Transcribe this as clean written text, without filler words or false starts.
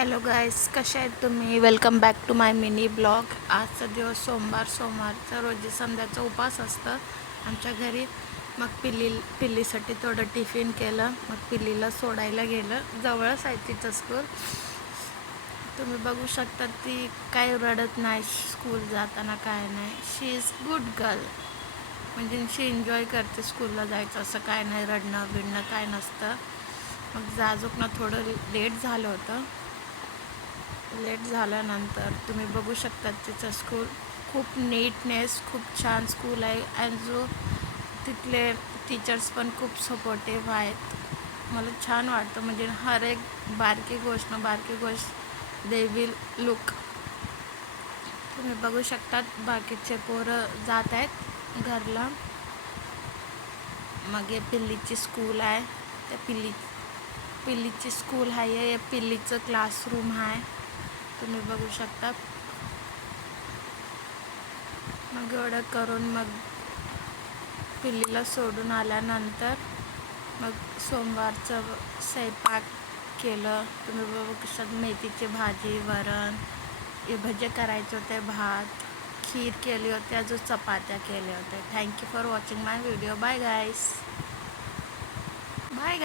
Hello गाईस, कशा आहेत तुम्ही? Welcome back to my mini blog. आजचा दिवस सोमवारचा रोजी संध्याचा उपास असतं आमच्या घरी. मग पिल्लीसाठी थोडं टिफिन केलं. मग पिल्लीला सोडायला गेलं. जवळच आहे तिचं स्कूल. तुम्ही बघू शकता ती काही रडत नाही स्कूल जाताना, काय नाही. शी इज गुड गर्ल. म्हणजे शी एन्जॉय करते स्कूलला जायचं, असं काय नाही, रडणं बिडणं काय नसतं. मग जाजूकनं थोडं लेट झालं होतं. लेट झाल्यानंतर तुम्ही बघू शकता तिचं स्कूल खूप नीटनेस, खूप छान स्कूल आहे. आणि तिथले टीचर्स पण खूप सपोर्टिव्ह आहेत. मला छान वाटतं, म्हणजे हर एक बारकी गोष्ट दे विल लुक. तुम्ही बघू शकतात बाकीचे पोरं जात आहेत घरला. मग हे पिल्लीची स्कूल आहे. त्या पिल्लीची स्कूल आहे. हे पिल्लीचं क्लासरूम आहे. तुम्ही बघू शकता. मग एवढं करून मग पिल्लीला सोडून आल्यानंतर मग सोमवारचं स्वयंपाक केलं. तुम्ही बघू शकता मेथीची भाजी, वरण, हे भजे करायचे होते, भात, खीर केली होती, अजून चपात्या केल्या होत्या. Thank you for watching my video. Bye guys. Bye.